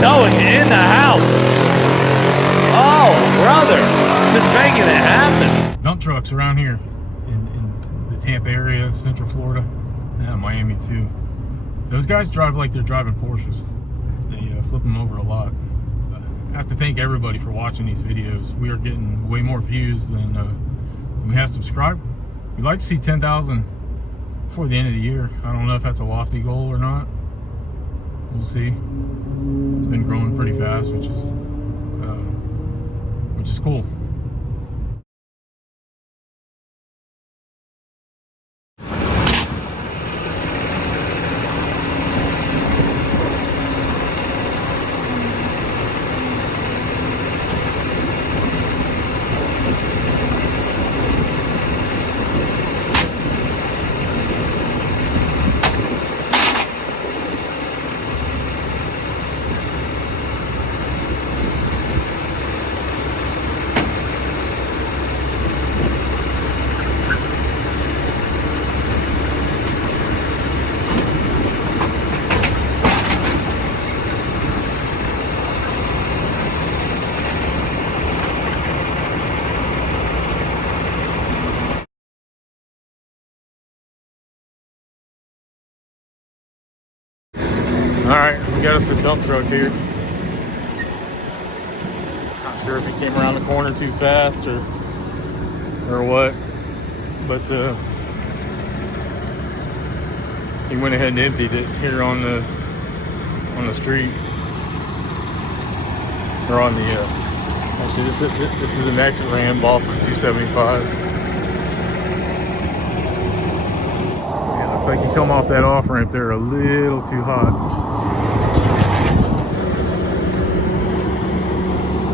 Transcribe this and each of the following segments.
Going in the house. Oh, brother. Just making it happen. Dump trucks around here in the Tampa area, Central Florida, and Miami too. Those guys drive like they're driving Porsches. They flip them over a lot. I have to thank everybody for watching these videos. We are getting way more views than we have subscribed. We'd like to see 10,000 before the end of the year. I don't know if that's a lofty goal or not. We'll see. It's been growing pretty fast, which is cool. Alright, we got us a dump truck here. Not sure if he came around the corner too fast or what, but he went ahead and emptied it here on the street, or on the actually this is an exit ramp off of 275. Yeah, looks like you come off that off ramp there a little too hot.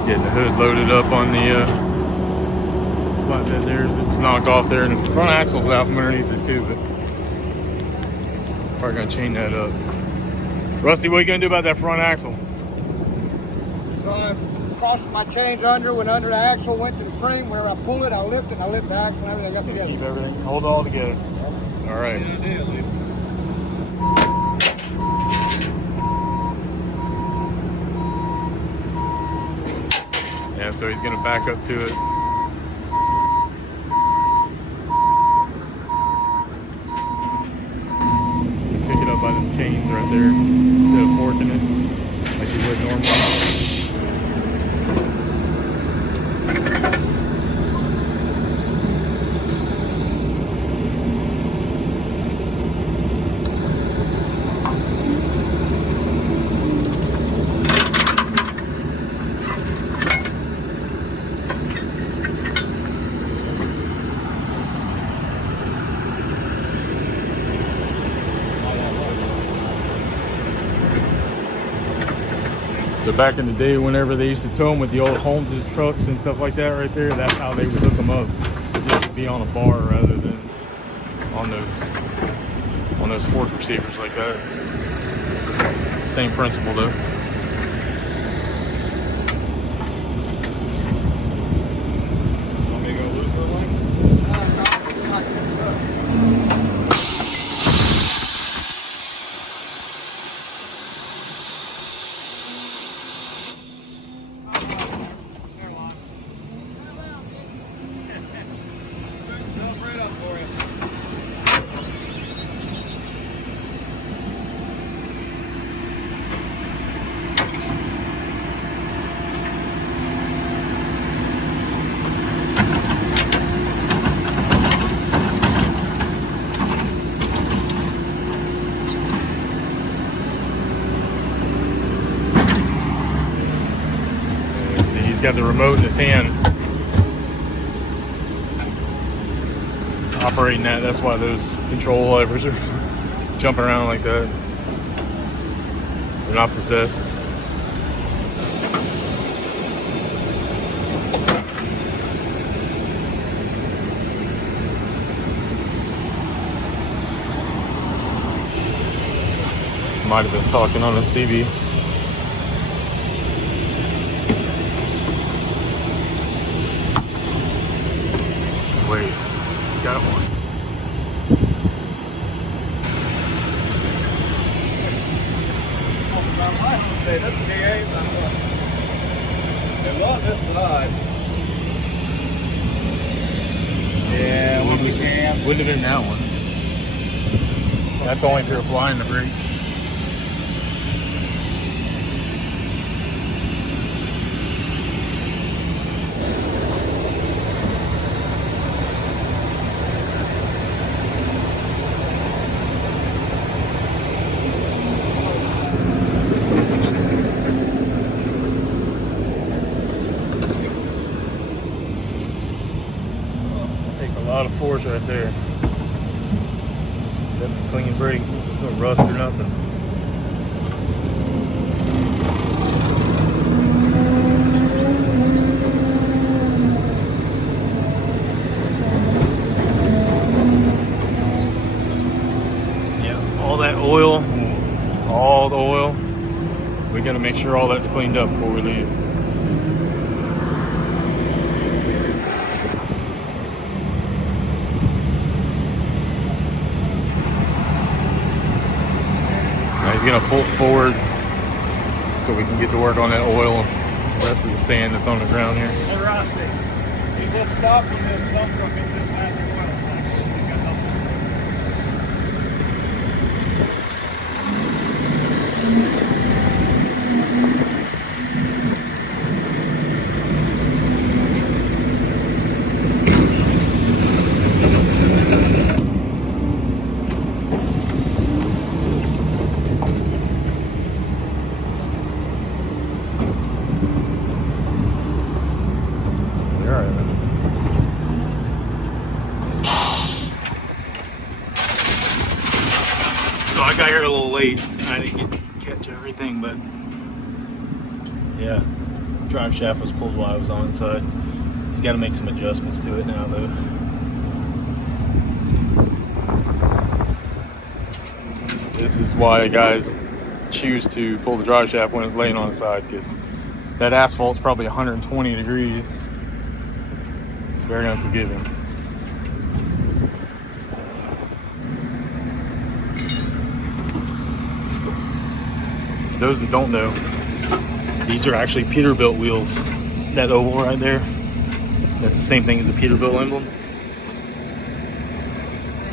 Getting the hood loaded up on the flatbed there. It's knocked off there, and the front axle was out from underneath it too, but probably gonna chain that up. Rusty, what are you gonna do about that front axle? So I crossed my chains under, went under the axle, went to the frame. Whenever I pull it, I lift it, and I lift the axle and everything up together. Keep everything, hold it all together. All right. Yeah, so he's gonna back up to it. Pick it up by the chains right there instead of forking it like you would normally. So back in the day, whenever they used to tow them with the old Holmes' trucks and stuff like that right there, that's how they would hook them up. Just to be on a bar rather than on those fork receivers like that. Same principle though. Want me to go loose real quick? Got the remote in his hand operating that. That's why those control levers are jumping around like that. They're not possessed. Might have been talking on the CB. Wait, he's got one. My wife would say this is V8. They love this side. Yeah, when we can. Wouldn't have been that one. That's only if you're applying the brakes. Takes a lot of force right there. That's a clean brake. There's no rust or nothing. Yeah, all that oil, all the oil. We gotta make sure all that's cleaned up before we leave. He's gonna pull it forward so we can get to work on that oil and the rest of the sand that's on the ground here. Hey, Rossi, he just stopped in this dump truck and just had the oil tank. He got nothing. So I got here a little late. I didn't catch everything, but yeah, drive shaft was pulled while I was on side. He's got to make some adjustments to it now, though. This is why guys choose to pull the drive shaft when it's laying on the side, because that asphalt's probably 120 degrees. It's very unforgiving. For those that don't know, these are actually Peterbilt wheels. That oval right there, that's the same thing as the Peterbilt emblem.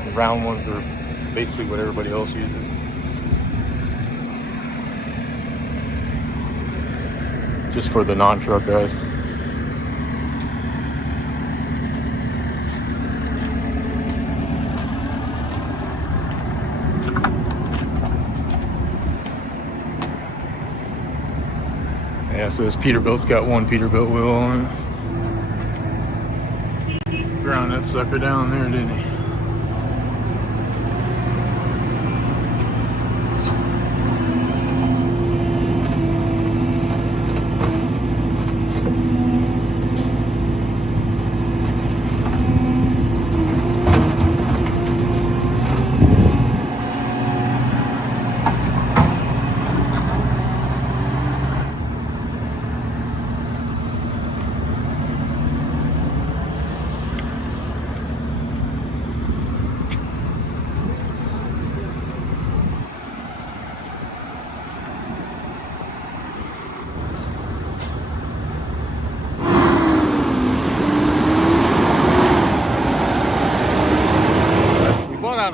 The round ones are basically what everybody else uses. Just for the non-truck guys. Yeah, so this Peterbilt's got one Peterbilt wheel on it. Ground that sucker down there, didn't he?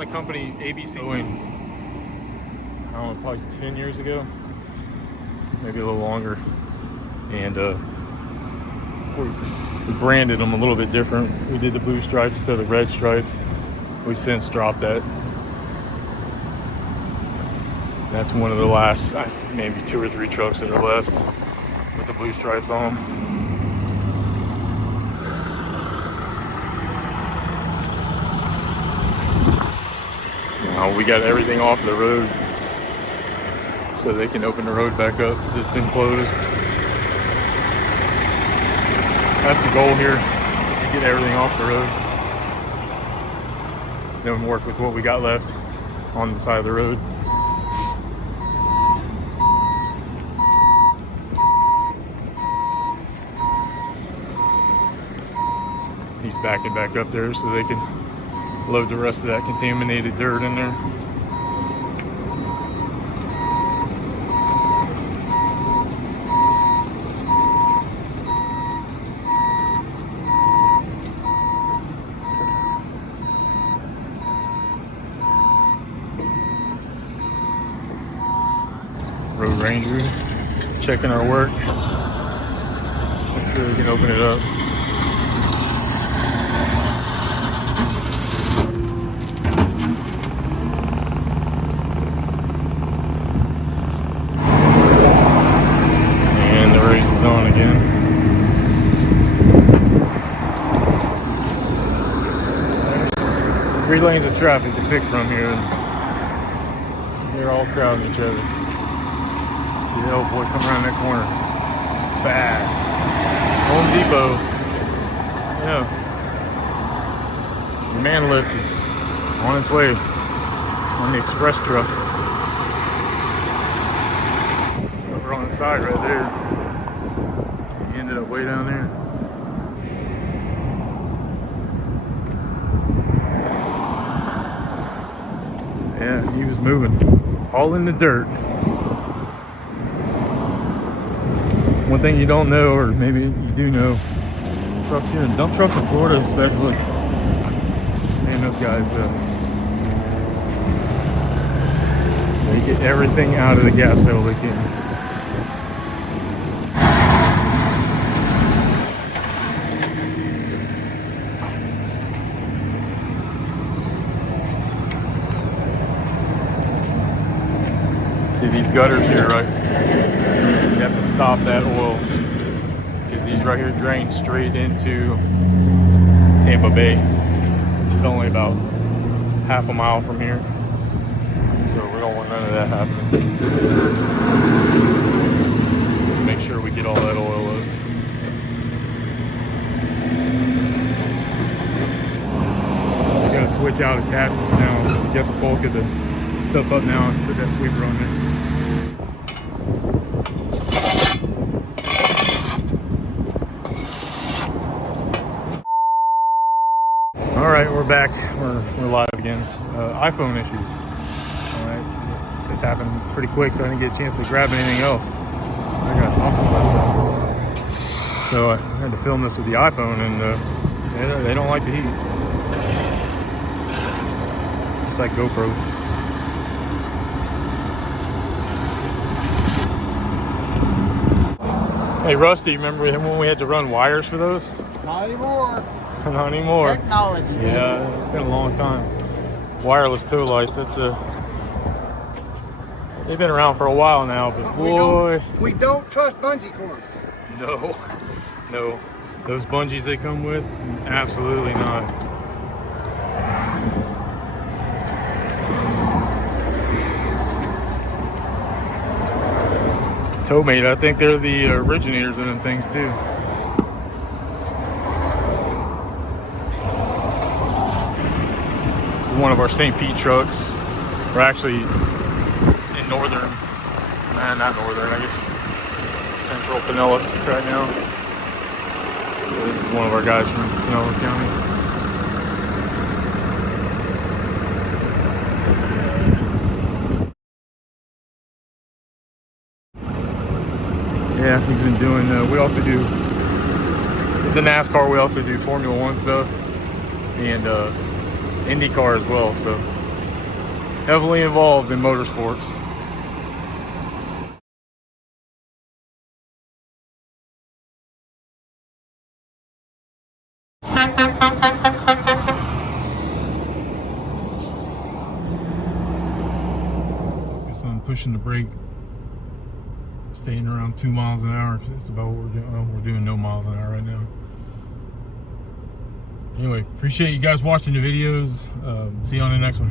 A company ABC in, I don't know, probably 10 years ago, maybe a little longer, and we branded them a little bit different. We did the blue stripes instead of the red stripes. We've since dropped that. That's one of the last maybe 2 or 3 trucks that are left with the blue stripes on them. We got everything off the road so they can open the road back up because it's been closed. That's the goal here, is to get everything off the road. Then work with what we got left on the side of the road. He's backing back up there so they can load the rest of that contaminated dirt in there. Ranger checking our work. Make sure we can open it up. And the race is on again. 3 lanes of traffic to pick from here. They're all crowding each other. See the old boy come around that corner. Fast. Home Depot. Yeah. Your man lift is on its way on the express truck. Over on the side right there. He ended up way down there. Yeah, he was moving. All in the dirt. One thing you don't know, or maybe you do know, trucks here, dump trucks in Florida especially, man, those guys, they get everything out of the gas pedal they can. See these gutters here, right? You have to stop that oil because these right here drain straight into Tampa Bay, which is only about half a mile from here. So we don't want none of that happening. Make sure we get all that oil out. We gotta switch out attachments now. We got the bulk of the stuff up now and put that sweeper on there. All right, we're back. We're live again. iPhone issues. All right, this happened pretty quick, so I didn't get a chance to grab anything else. I got off of myself, so I had to film this with the iPhone, and they don't like the heat. It's like GoPro. Hey Rusty, remember when we had to run wires for those? Not anymore. Not anymore. Technology. Yeah, it's been a long time. Wireless tow lights, they've been around for a while now, but boy. We don't trust bungee cords. No. Those bungees they come with, absolutely not. Towmate, I think they're the originators of them things too. This is one of our St. Pete trucks. We're actually in northern, not northern, I guess central Pinellas right now. So this is one of our guys from Pinellas County. Yeah, he's been doing, we also do, the NASCAR, we also do Formula One stuff, and IndyCar as well, so heavily involved in motorsports. Guess I'm pushing the brake. Staying around 2 miles an hour. That's about what we're doing. Oh, we're doing no miles an hour right now. Anyway, appreciate you guys watching the videos. See you on the next one.